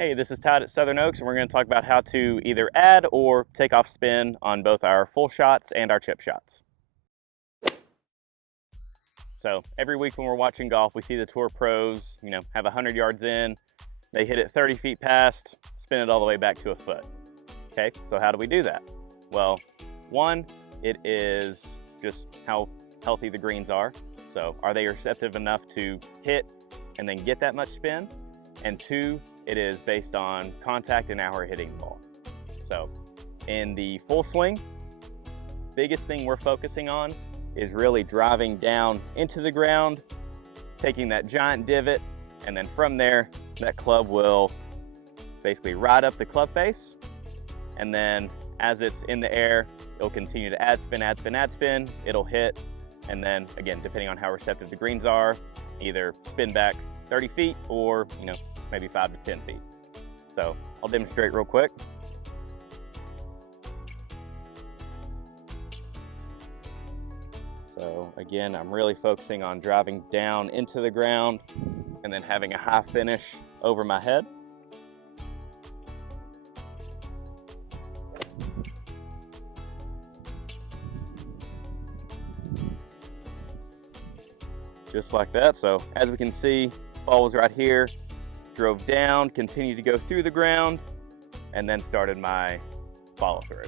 Hey, this is Todd at Southern Oaks, and we're going to talk about how to either add or take off spin on both our full shots and our chip shots. So every week when we're watching golf, we see the tour pros, have 100 yards in, they hit it 30 feet past, spin it all the way back to a foot. Okay, so how do we do that? Well, one, it is just how healthy the greens are. So are they receptive enough to hit and then get that much spin? And two, it is based on contact and how we're hitting the ball. So in the full swing, biggest thing we're focusing on is really driving down into the ground, taking that giant divot, and then from there, that club will basically ride up the club face. And then as it's in the air, it'll continue to add spin, add spin, add spin. It'll hit. And then again, depending on how receptive the greens are, either spin back 30 feet or, maybe 5 to 10 feet. So I'll demonstrate real quick. So again, I'm really focusing on driving down into the ground and then having a high finish over my head. Just like that. So as we can see, ball was right here, drove down, continued to go through the ground, and then started my follow through.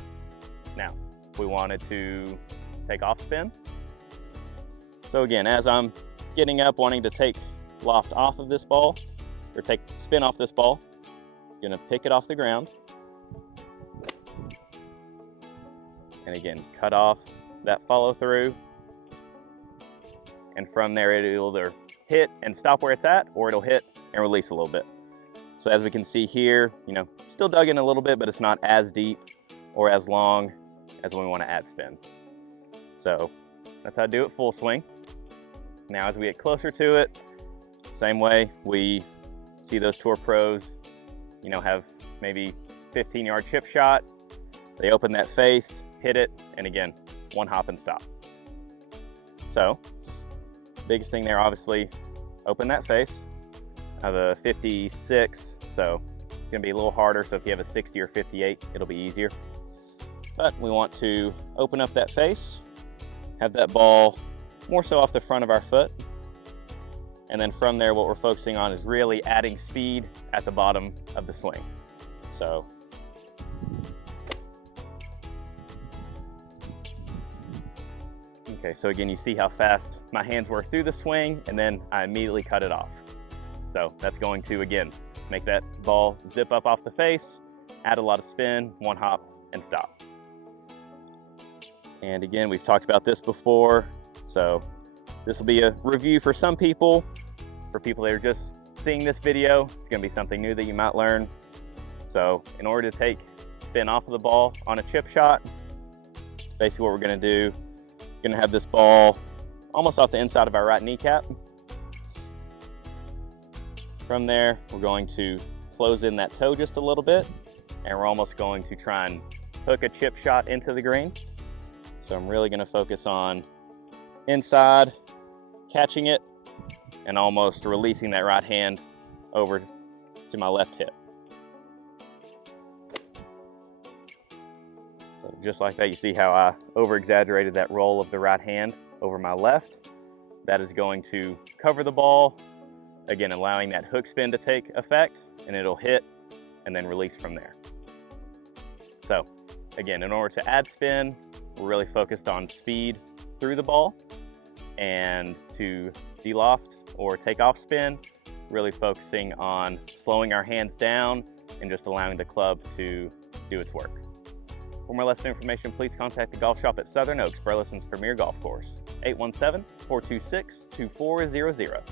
Now, if we wanted to take off spin. So again, as I'm getting up, wanting to take loft off of this ball, or take spin off this ball, I'm gonna pick it off the ground. And again, cut off that follow through. And from there, it'll either hit and stop where it's at, or it'll hit and release a little bit. So as we can see here, still dug in a little bit, but it's not as deep or as long as when we want to add spin. So that's how I do it full swing. Now as we get closer to it, same way, we see those tour pros, have maybe 15-yard chip shot. They open that face, hit it, and again, one hop and stop. So biggest thing there, obviously, open that face. I have a 56, so it's gonna be a little harder. So if you have a 60 or 58, it'll be easier. But we want to open up that face, have that ball more so off the front of our foot. And then from there, what we're focusing on is really adding speed at the bottom of the swing. So okay, so again, you see how fast my hands were through the swing, and then I immediately cut it off. So that's going to, again, make that ball zip up off the face, add a lot of spin, one hop, and stop. And again, we've talked about this before, so this will be a review for some people. For people that are just seeing this video, it's gonna be something new that you might learn. So in order to take spin off of the ball on a chip shot, basically what we're gonna do, gonna have this ball almost off the inside of our right kneecap. From there, we're going to close in that toe just a little bit, and we're almost going to try and hook a chip shot into the green. So I'm really gonna focus on inside, catching it, and almost releasing that right hand over to my left hip. So just like that, you see how I over-exaggerated that roll of the right hand over my left. That is going to cover the ball, again, allowing that hook spin to take effect, and it'll hit and then release from there. So again, in order to add spin, we're really focused on speed through the ball, and to de-loft or take off spin, really focusing on slowing our hands down and just allowing the club to do its work. For more lesson information, please contact the golf shop at Southern Oaks, Burleson's premier golf course, 817-426-2400.